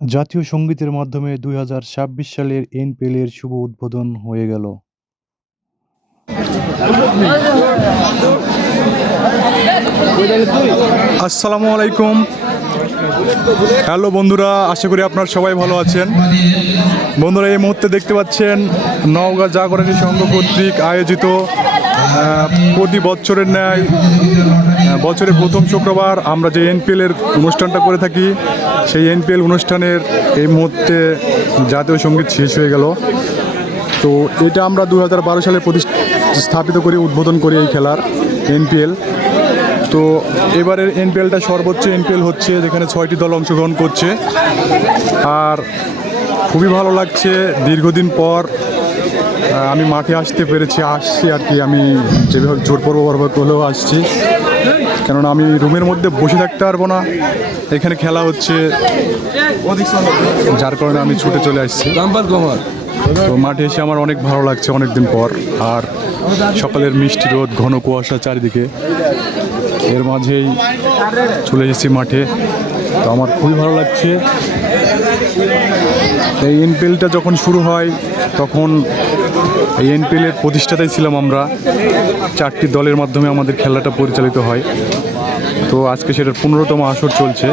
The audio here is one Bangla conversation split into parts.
জাতীয় সংগীতের মাধ্যমে ২০২৬ সালের এনপিএলের শুভ উদ্বোধন হয়ে গেল। আসসালামু আলাইকুম। হ্যালো বন্ধুরা, আশা করি আপনারা সবাই ভালো আছেন। বন্ধুরা, এই মুহূর্তে দেখতে পাচ্ছেন নওগাঁ জাগরণী সংঘ কর্তৃক আয়োজিত প্রতি বছরের ন্যায় বছরের প্রথম শুক্রবার আমরা যে এনপিএলের অনুষ্ঠানটা করে থাকি, সেই এনপিএল অনুষ্ঠানের এই মুহূর্তে জাতীয় সঙ্গীত শেষ হয়ে গেল। তো এটা আমরা 2012 সালে স্থাপিত করি, উদ্বোধন করি এই খেলার এনপিএল। তো এবারের এনপিএলটা সর্বোচ্চ এনপিএল হচ্ছে, যেখানে 6টি দল অংশগ্রহণ করছে। আর খুবই ভালো লাগছে, দীর্ঘদিন পর আমি মাঠে আসছি আর কি। আমি যেভাবে জোরপূর্বক হলেও আসছি, কেননা আমি রুমের মধ্যে বসে থাকতে পারবো না, এখানে খেলা হচ্ছে, যার কারণে আমি ছুটে চলে আসছি। তো মাঠে এসে আমার অনেক ভালো লাগছে অনেক দিন পর। আর সকালের মিষ্টি রোদ, ঘন কুয়াশা চারিদিকে, এর মাঝেই চলে এসেছি মাঠে। তো আমার খুবই ভালো লাগছে। এই এনপিএলটা যখন শুরু হয় তখন এই এনপিএলের প্রতিষ্ঠাতাই ছিলাম আমরা। 4টি দলের মাধ্যমে আমাদের খেলাটা পরিচালিত হয়। তো আজকে সেটার 15তম আসর চলছে,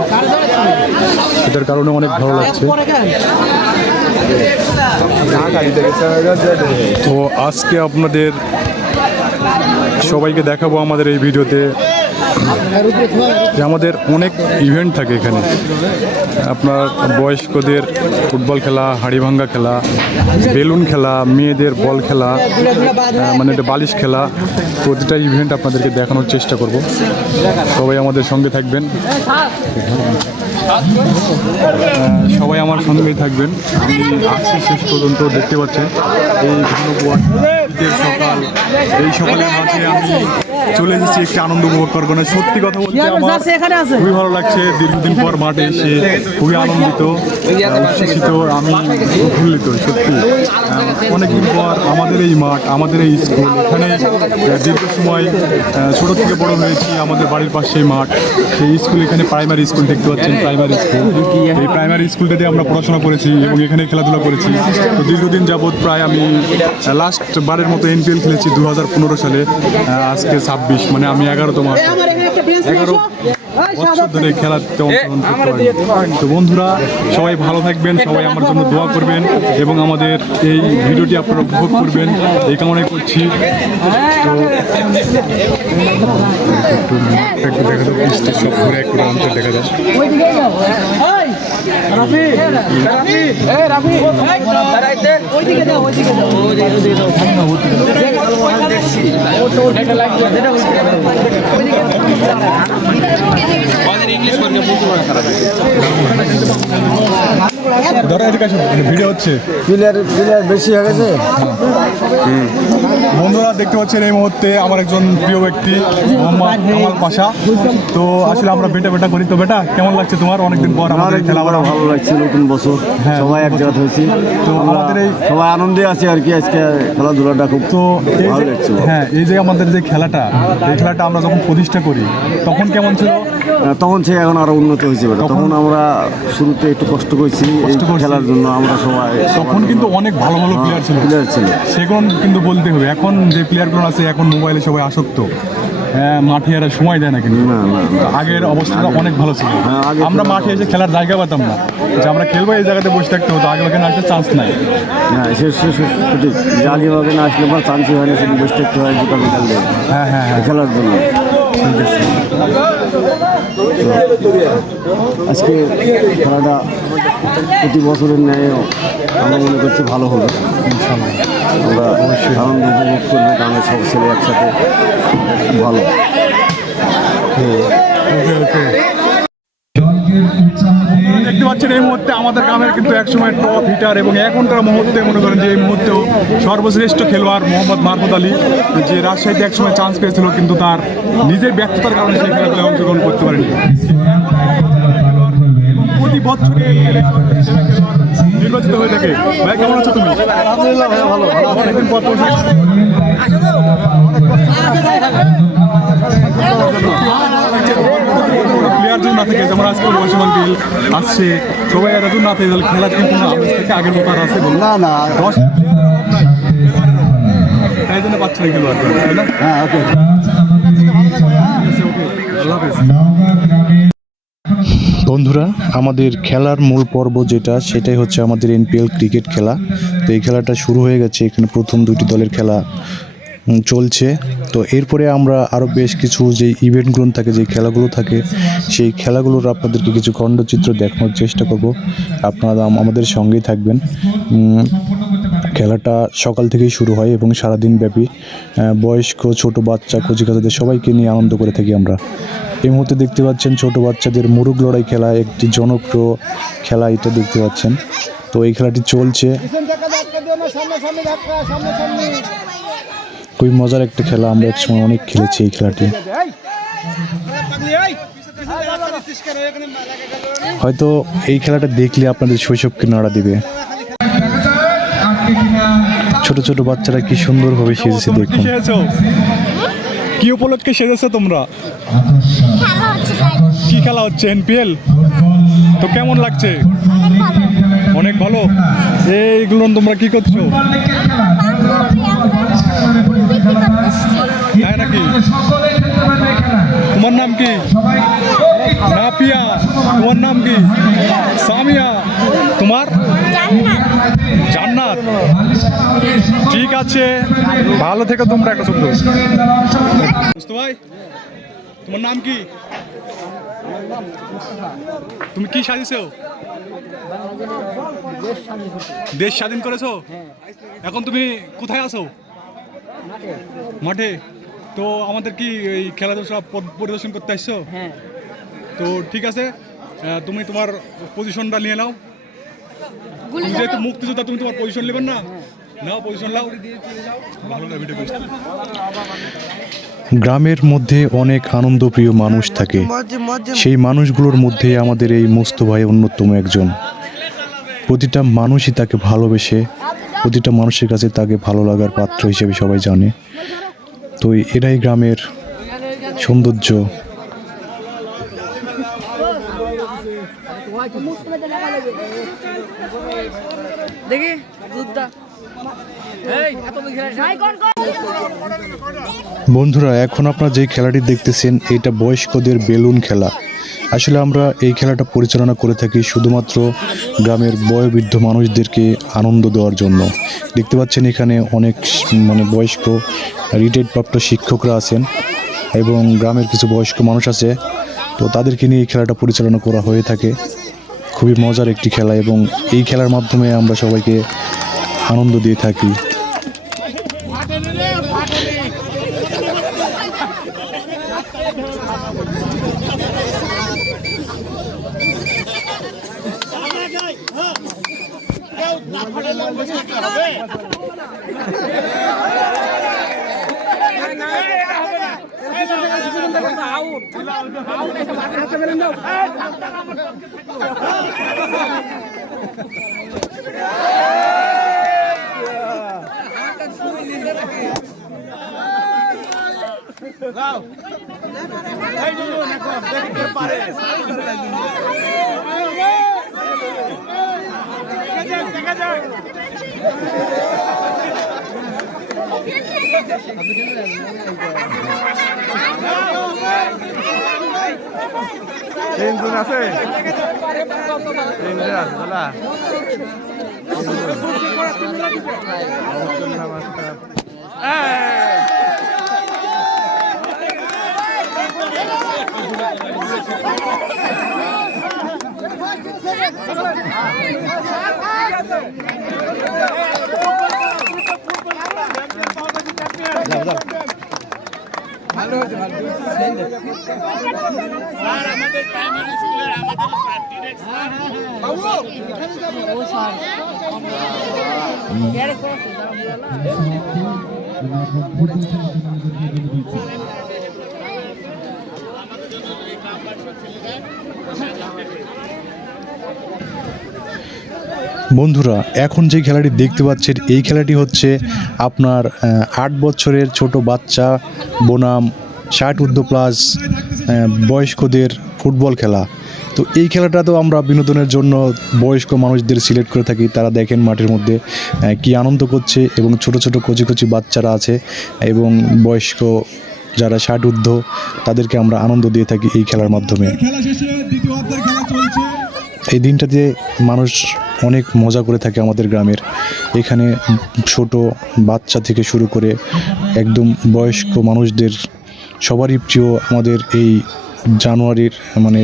এটার কারণে অনেক ভালো লাগছে। তো আজকে আপনাদের সবাইকে দেখাবো আমাদের এই ভিডিওতে যে আমাদের অনেক ইভেন্ট থাকে এখানে। আপনার বয়স্কদের ফুটবল খেলা, হাড়ি ভাঙ্গা খেলা, বেলুন খেলা, মেয়েদের বল খেলা, মানে বালিশ খেলা, প্রতিটা ইভেন্ট আপনাদেরকে দেখানোর চেষ্টা করব। সবাই আমাদের সঙ্গে থাকবেন, সবাই আমার সঙ্গেই থাকবেন। আমি আসছি শেষ পর্যন্ত। দেখতে পাচ্ছেন এই ঘন সকাল, এই সকালের মাঝে আমি চলে এসেছি একটি আনন্দ উপভোগ করবো না। সত্যি কথা বলতে আমার খুবই ভালো লাগছে, দীর্ঘদিন পর মাঠে এসে খুবই আনন্দিত, উচ্ছ্বসিত, আমি প্রফুল্লিত। সত্যি অনেকদিন পর আমাদের এই মাঠ, আমাদের এই স্কুল, এখানে দীর্ঘ সময় ছোটো থেকে বড় হয়েছি। আমাদের বাড়ির পাশেই মাঠ, সেই স্কুল, এখানে প্রাইমারি স্কুল দেখতে পাচ্ছেন, প্রাইমারি স্কুল। এই প্রাইমারি স্কুলটাতে আমরা পড়াশোনা করেছি এবং এখানে খেলাধুলা করেছি। তো দীর্ঘদিন যাবৎ প্রায় আমি লাস্ট বারের মতো এনপিএল খেলেছি 2015 সালে। আজকে 26, মানে আমি 11তম 11 বছর ধরে খেলাতে অংশগ্রহণ করতে পারি। তো বন্ধুরা, সবাই ভালো থাকবেন, সবাই আমার জন্য দোয়া করবেন এবং আমাদের এই ভিডিওটি আপনারা উপভোগ করবেন, এই কামনাই করছি। তো একটু দেখা যায় বৃষ্টির সব ঘুরে একটু অন্তর দেখা যায়। ভিডিও হচ্ছে, প্লেয়ার বেশি হয়ে গেছে। বন্ধুরা দেখতে পাচ্ছেন এই মুহূর্তে আমার একজন প্রিয় ব্যক্তি মোহাম্মদ কামাল পাশা। তো আসলে আমরা বেটা করি। তো বেটা, কেমন লাগছে তোমার? অনেকদিন পর আমাদের খেলা করা ভালো লাগছে, নতুন বছর, সবাই এক জায়গা হয়েছি। তো আমাদের এই সবাই আনন্দে আছে আর কি। আজকে খেলাধুলাটা খুব তো ভালো লাগছে। হ্যাঁ, এই যে আমাদের যে খেলাটা, এই খেলাটা আমরা যখন প্রতিষ্ঠা করি তখন কেমন ছিল? তখন সে এখন আরো উন্নত হয়েছে। তখন আমরা শুরুতে একটু কষ্ট করেছি খেলার জন্য। আমরা সবাই তখন কিন্তু অনেক ভালো প্লেয়ার ছিল সেগুলো কিন্তু বলতে হবে। এখন যে প্লেয়ারগুলো আছে, এখন মোবাইলে সবাই আসক্ত, মাঠে আর সময় দেয় না। কিন্তু আগের অবস্থাটা অনেক ভালো ছিল। আমরা মাঠে এসে খেলার জায়গা পেতাম না, যে আমরা খেলবো এই জায়গাতে বসে থাকতে হতো। আগে ওখানে আসলে চান্স নাই। আগে ওখানে আসলে বা চান্সই হয় না, সেদিন বসে থাকতে হয় গোটা বিকাল দিয়ে। হ্যাঁ, খেলার জন্য। ঠিক আছে, আজকে খেলাটা প্রতি বছরের ন্যায় আমরা মনে করছি ভালো হবে। আমরা আনন্দ উপভোগ করবো, গ্রামের সব ছেলে একসাথে ভালো। দেখতে পাচ্ছেন এই মুহূর্তে আমাদের গ্রামের কিন্তু একসময় টপ হিটার এবং এখনকার মুহূর্তে মনে করেন যে এই মুহূর্তেও সর্বশ্রেষ্ঠ খেলোয়াড় মোহাম্মদ মাহমুদ আলী, যে রাজশাহীতে একসময় চান্স পেয়েছিল কিন্তু তার নিজের ব্যর্থতার কারণে সেই খেলাধুলায় অংশগ্রহণ করতে পারেনি। প্রতি বছরে নির্বাচিত হয়ে থাকে। ভাই, কেমন আছো তুমি? আলহামদুলিল্লাহ ভাই, ভালো। অনেকদিন পর প্লেয়ার আর যদি না থাকে, যেমন আজকে ওয়াসিম আঙ্কেল আসছে, সবাই আর যদি না থাকে তাহলে খেলার কিন্তু আমেজ থেকে আগের মতো আর আছে বলুন? না 10 তাই জন্য পাচ্ছে না খেলোয়াড়, তাই না? হ্যাঁ ওকে আল্লাহ হাফেজ। বন্ধুরা, আমাদের খেলার মূল পর্ব যেটা, সেটাই হচ্ছে আমাদের এনপিএল ক্রিকেট খেলা। তো এই খেলাটা শুরু হয়ে গেছে, এখানে প্রথম দুটি দলের খেলা চলছে। তো এরপরে আমরা আরও বেশ কিছু যে ইভেন্টগুলো থাকে, যে খেলাগুলো থাকে, সেই খেলাগুলোর আপনাদেরকে কিছু খণ্ডচিত্র দেখানোর চেষ্টা করব। আপনারা আমাদের সঙ্গেই থাকবেন। খেলাটা সকাল থেকেই শুরু হয় এবং সারাদিন ব্যাপী বয়স্ক, ছোট বাচ্চা, কচিকাচাদের সবাইকে নিয়ে আনন্দ করে থাকি আমরা। এই মুহূর্তে দেখতে পাচ্ছেন ছোট বাচ্চাদের মুরুগ লড়াই খেলা, একটি জনপ্রিয় খেলা, এটা দেখতে পাচ্ছেন। তো এই খেলাটি চলছে, খুবই মজার একটা খেলা। আমরা একসময় অনেক খেলেছি এই খেলাটি। হয়তো এই খেলাটা দেখলে আপনাদের শৈশবকে নাড়া দিবে। ছোট ছোট বাচ্চারা কি সুন্দরভাবে সেজেছে দেখুন। কি উপলক্ষে সেজেছো তোমরা? কি খেলা হচ্ছে? এনপিএল। তো কেমন লাগছে? অনেক ভালো। এইগুলো তোমরা কি করছো? তাই নাকি? তোমার নাম কি? নাফিয়া। তোমার নাম কি? সামিয়া। তোমার? জান্নাত। ঠিক আছে, ভালো থেকো তোমরা। একটা শব্দ ভাই, তোমার নাম কি? তুমি কি সাজিয়েছো? দেশ স্বাধীন করেছো? এখন তুমি কোথায় আছো? মাঠে। তো আমাদের কি এই খেলাধুলা পরিদর্শন করতে আসছো? হ্যাঁ। তো ঠিক আছে, তুমি তোমার পজিশনটা নিয়ে নাও। তুমি যেহেতু মুক্তিযোদ্ধা, তুমি তোমার পজিশন নেবেন না? নাও, পজিশন নাও। ভালো না ভিডিও। গ্রামের মধ্যে অনেক আনন্দপ্রিয় মানুষ থাকে, সেই মানুষগুলোর মধ্যে আমাদের এই মুস্তু ভাই অন্যতম একজন। প্রতিটা মানুষই তাকে ভালোবেসে, প্রতিটা মানুষের কাছে তাকে ভালো লাগার পাত্র হিসেবে সবাই জানে। তো এটাই গ্রামের সৌন্দর্য। দেখি বন্ধুরা, এখন আপনারা যে খেলাটি দেখতেছেন, এটা বয়স্কদের বেলুন খেলা। আসলে আমরা এই খেলাটা পরিচালনা করে থাকি শুধুমাত্র গ্রামের বয়োবৃদ্ধ মানুষদেরকে আনন্দ দেওয়ার জন্য। দেখতে পাচ্ছেন এখানে অনেক বয়স্ক রিটায়ার্ড প্রাপ্ত শিক্ষকরা আছেন এবং গ্রামের কিছু বয়স্ক মানুষ আছে। তো তাদেরকে নিয়ে এই খেলাটা পরিচালনা করা হয়ে থাকে। খুবই মজার একটি খেলা এবং এই খেলার মাধ্যমে আমরা সবাইকে আনন্দ দিয়ে থাকি। তিনজন আছে, তিনজন দাদা। বন্ধুরা, এখন যে খেলাটি দেখতে পাচ্ছেন, এই খেলাটি হচ্ছে আপনার 8 বছরের ছোট বাচ্চা বনাম 60 ঊর্ধ্ব প্লাস বয়স্কদের ফুটবল খেলা। তো এই খেলাটা তো আমরা বিনোদনের জন্য বয়স্ক মানুষদের সিলেক্ট করে থাকি। তারা দেখেন মাঠের মধ্যে কি আনন্দ করছে, এবং ছোট ছোট কচি কচি বাচ্চারা আছে এবং বয়স্ক যারা 60 ঊর্ধ্ব তাদেরকে আমরা আনন্দ দিয়ে থাকি এই খেলার মাধ্যমে। এই দিনটাতে মানুষ অনেক মজা করে থাকে আমাদের গ্রামের। এখানে ছোট বাচ্চা থেকে শুরু করে একদম বয়স্ক মানুষদের সবারই প্রিয় আমাদের এই জানুয়ারির মানে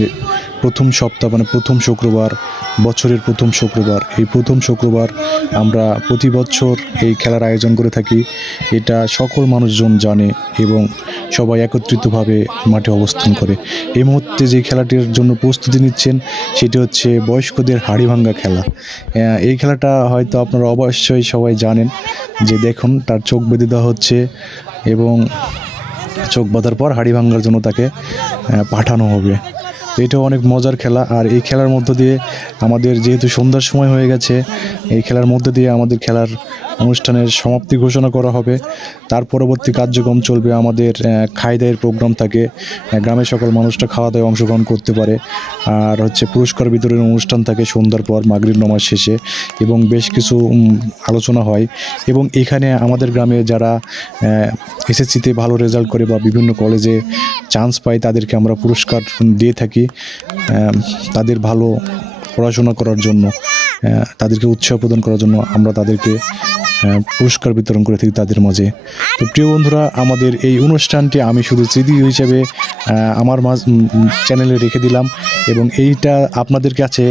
প্রথম সপ্তাহ, মানে প্রথম শুক্রবার, বছরের প্রথম শুক্রবার। এই প্রথম শুক্রবার আমরা প্রতি বছর এই খেলার আয়োজন করে থাকি। এটা সকল মানুষজন জানে এবং সবাই একত্রিতভাবে মাঠে অবস্থান করে। এই মুহূর্তে যে খেলাটির জন্য প্রস্তুতি নিচ্ছেন সেটি হচ্ছে বয়স্কদের হাড়ি ভাঙ্গা খেলা। এই খেলাটা হয়তো আপনারা অবশ্যই সবাই জানেন, যে দেখুন তার চোখ বেঁধে দেওয়া হচ্ছে এবং চোখ বাঁধার পর হাড়ি ভাঙ্গার জন্য তাকে পাঠানো হবে। তো এটা অনেক মজার খেলা। আর এই খেলার মধ্য দিয়ে আমাদের যেহেতু সন্ধ্যার সময় হয়ে গেছে, এই খেলার মধ্য দিয়ে আমাদের খেলার অনুষ্ঠানের সমাপ্তি ঘোষণা করা হবে। তার পরবর্তী কার্যক্রম চলবে আমাদের খাই দায়ের প্রোগ্রাম থাকে। গ্রামের সকল মানুষরা খাওয়া দাওয়ায় অংশগ্রহণ করতে পারে। আর হচ্ছে পুরস্কার বিতরণের অনুষ্ঠান থাকে সন্ধ্যার পর মাগরিব নামাজ শেষে, এবং বেশ কিছু আলোচনা হয়। এবং এখানে আমাদের গ্রামে যারা এসএসসিতে ভালো রেজাল্ট করে বা বিভিন্ন কলেজে চান্স পায় তাদেরকে আমরা পুরস্কার দিয়ে থাকি। তাদের ভালো পড়াশোনা করার জন্য, তাদেরকে উৎসাহ প্রদান করার জন্য আমরা তাদেরকে পুরস্কার বিতরণ করে থাকি তাদের মাঝে। তো প্রিয় বন্ধুরা, আমাদের এই অনুষ্ঠানটি আমি শুধু স্মৃতি হিসেবে আমার চ্যানেলে রেখে দিলাম, এবং এইটা আপনাদের কাছে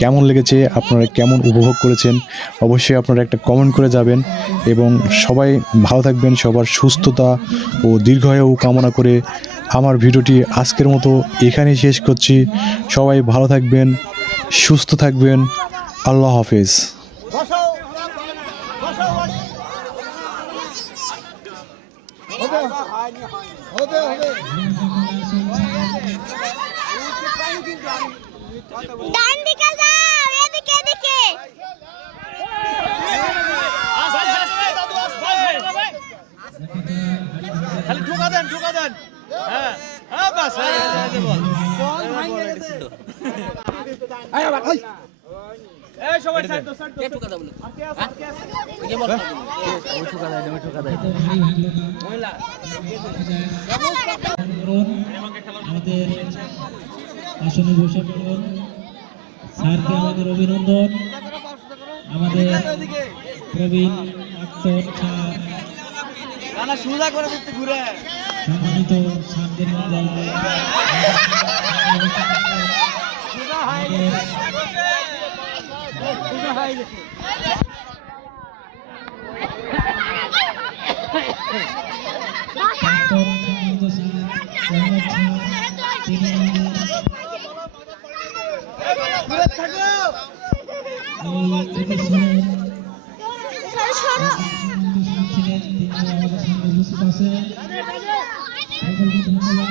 কেমন লেগেছে, আপনারা কেমন উপভোগ করেছেন, অবশ্যই আপনারা একটা কমেন্ট করে যাবেন। এবং সবাই ভালো থাকবেন, সবার সুস্থতা ও দীর্ঘায়ু কামনা করে আমার ভিডিওটি আজকের মতো এখানেই শেষ করছি। সবাই ভালো থাকবেন, সুস্থ থাকবেন। আল্লাহ হাফেজ। ডান দিকে যাও, এদিকে এদিকে। খালি ঢুকা দেন। হ্যাঁ হ্যাঁ বাস বল ভাঙে গেছে। আয় আবার এই সবাই সাইড দাও কে ঢুকা দাও বলে কে বল ওই ঢুকা দেয় মহিলা আমাদের আসনে বসে পড়ুন। স্যারকে আমাদের অভিনন্দন। আমাদের প্রবীণ আক্তর স্যার কানা সুজা করে দিতে ঘুরে সম্মানিত স্যারদের মধ্যে তিনি আমাদের সামনে উপস্থিত আছেন। সকলকে ধন্যবাদ।